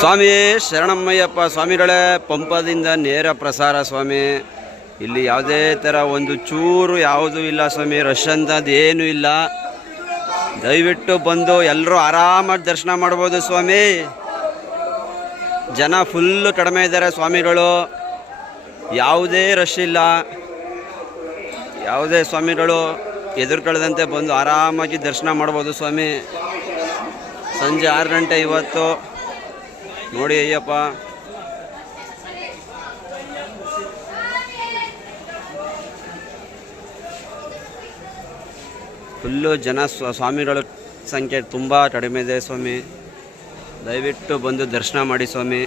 ಸ್ವಾಮಿ ಶರಣಮ್ಮಯ್ಯಪ್ಪ ಸ್ವಾಮಿಗಳೇ, ಪಂಪದಿಂದ ನೇರ ಪ್ರಸಾರ ಸ್ವಾಮಿ. ಇಲ್ಲಿ ಯಾವುದೇ ಥರ ಒಂದು ಚೂರು ಯಾವುದೂ ಇಲ್ಲ ಸ್ವಾಮಿ, ರಶ್ ಅಂತದ್ದು ಏನೂ ಇಲ್ಲ. ದಯವಿಟ್ಟು ಬಂದು ಎಲ್ಲರೂ ಆರಾಮಾಗಿ ದರ್ಶನ ಮಾಡ್ಬೋದು ಸ್ವಾಮಿ. ಜನ ಫುಲ್ಲು ಕಡಿಮೆ ಇದ್ದಾರೆ ಸ್ವಾಮಿಗಳು, ಯಾವುದೇ ರಶ್ ಇಲ್ಲ. ಯಾವುದೇ ಸ್ವಾಮಿಗಳು ಎದುರುಕಳದಂತೆ ಬಂದು ಆರಾಮಾಗಿ ದರ್ಶನ ಮಾಡ್ಬೋದು ಸ್ವಾಮಿ. ಸಂಜೆ 6 ಗಂಟೆ ಇವತ್ತು ನೋಡಿ ಅಯ್ಯಪ್ಪ. ಫುಲ್ಲು ಜನ ಸ್ವಾಮಿಗಳ ಸಂಖ್ಯೆ ತುಂಬ ಕಡಿಮೆ ಇದೆ ಸ್ವಾಮಿ. ದಯವಿಟ್ಟು ಬಂದು ದರ್ಶನ ಮಾಡಿ ಸ್ವಾಮಿ.